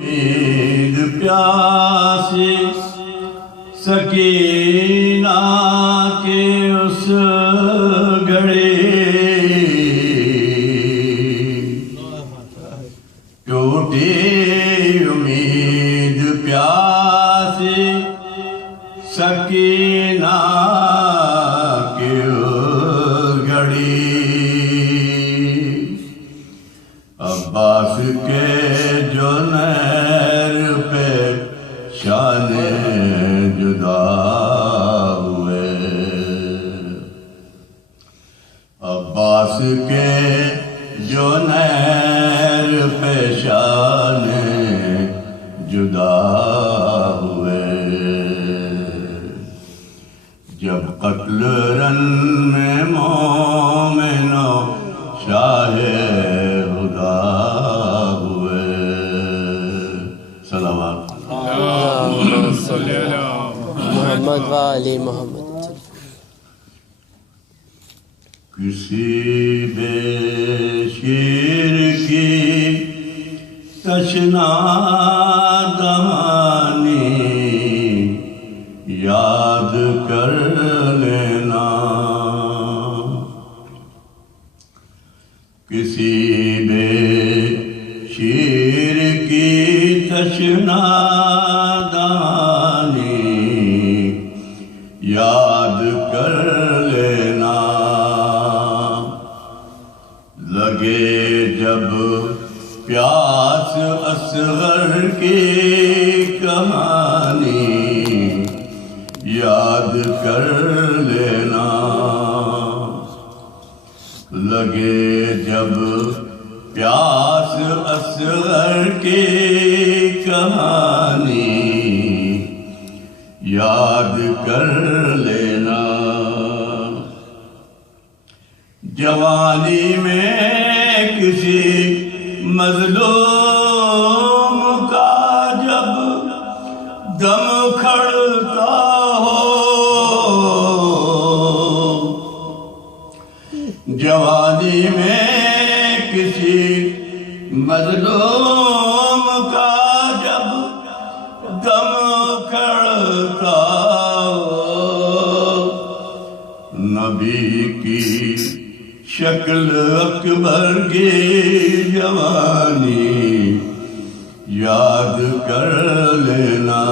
امید پیاسی سکینہ کے اس گھڑی ٹوٹی امید پیاسی سکینہ کے اس گھڑی عباس کے جو نہر پہ شان جدا ہوئے عباس کے جو نہر پہ شان جدا ہوئے جب قتل رن میں مومنوں شاہ خدا ہوئے صلوات اللہم صلی علی محمد و آل محمد کسی بے شیر کی تشنا دہانی یاد کر لینا کسی بے شیر کی تشنا دہانی یاد کر لینا لگے جب پیاس اصغر کی کہانی یاد کر لینا لگے جب پیاس اصغر کی کہانی یاد کر لینا جوانی میں کسی مظلوم کا جب دم کھڑتا ہو جوانی میں کسی مظلوم کا جب دم کھڑتا ہو نبی کی شکل اکبر کی جوانی یاد کر لینا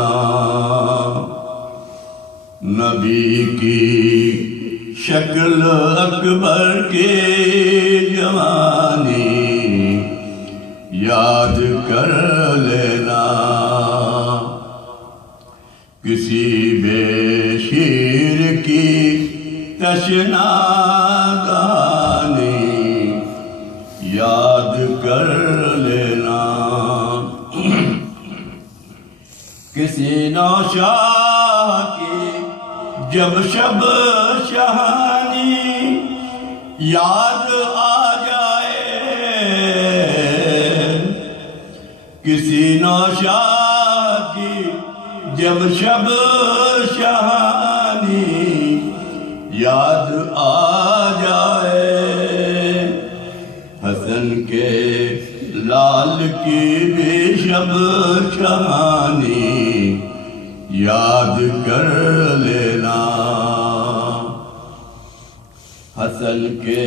نبی کی شکل اکبر کی جوانی یاد کر لینا کسی بے شیر کی تشنا دہانی یاد کر لینا کسی نوشاہ کی جب شب شہانی یاد آ جائے کسی نوشاہ کی جب شب شہانی یاد آ جائے حسن کے لال کی بھی شب شہانی یاد کر لینا حسن کے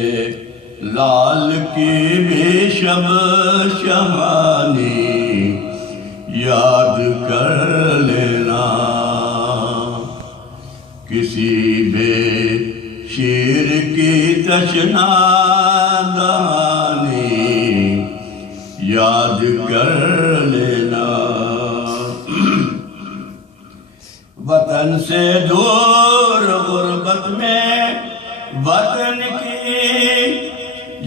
لال کی بھی شب شہانی یاد کر لینا کسی بے شیر کی تشنا دہانی یاد کر لینا وطن سے دور غربت میں وطن کی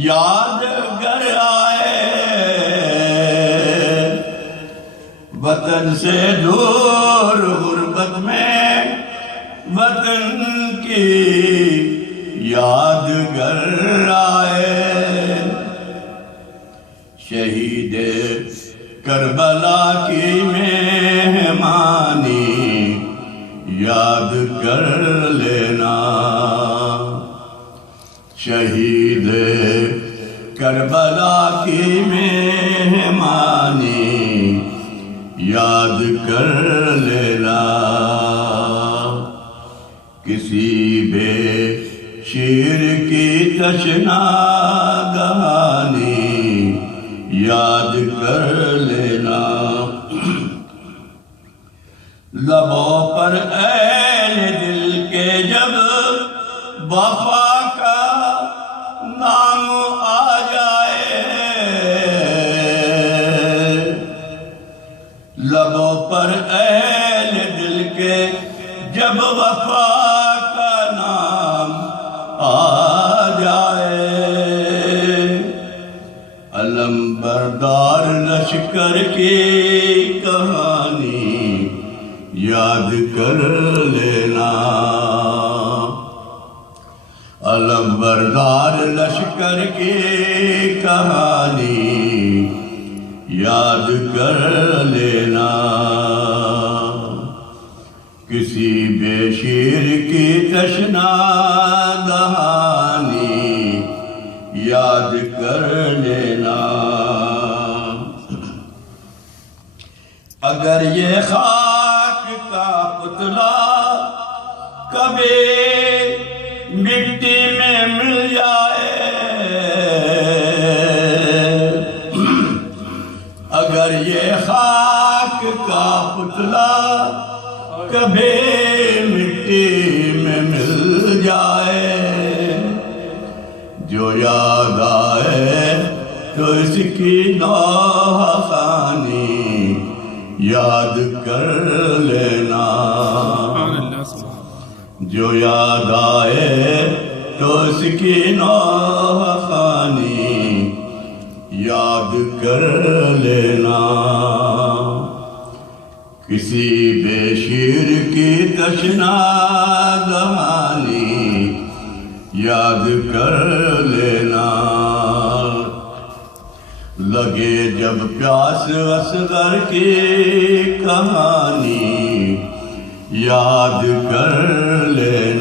یاد گر آئے وطن سے دور غربت میں وطن کی یاد گر آئے شہید کربلا کی مہمانی یاد کر لینا شہید کربلا کی مہمانی یاد کر لینا کسی بے شیر کی تشنا دہانی یاد کر لینا لبوں پر اہل دل کے جب وفا کا نام آ جائے لبوں پر اہل دل کے جب وفا کا نام آ جائے علم بردار لشکر کی کہانی یاد کر لینا علم بردار لشکر کی کہانی یاد کر لینا کسی بے شیر کی تشنا دہانی یاد کر لینا اگر یہ خاک کا پتلا کبھی مٹی میں مل جائے اگر یہ خاک کا پتلا کبھی مٹی میں مل جائے جو یاد آئے تو اس کی نوح خوانی یاد کر لینا جو یاد آئے تو اس کی نوح خوانی یاد کر لینا کسی بے شیر کی تشنا دہانی یاد کر لینا لگے جب پیاس اصغر کی کہانی یاد کر لینا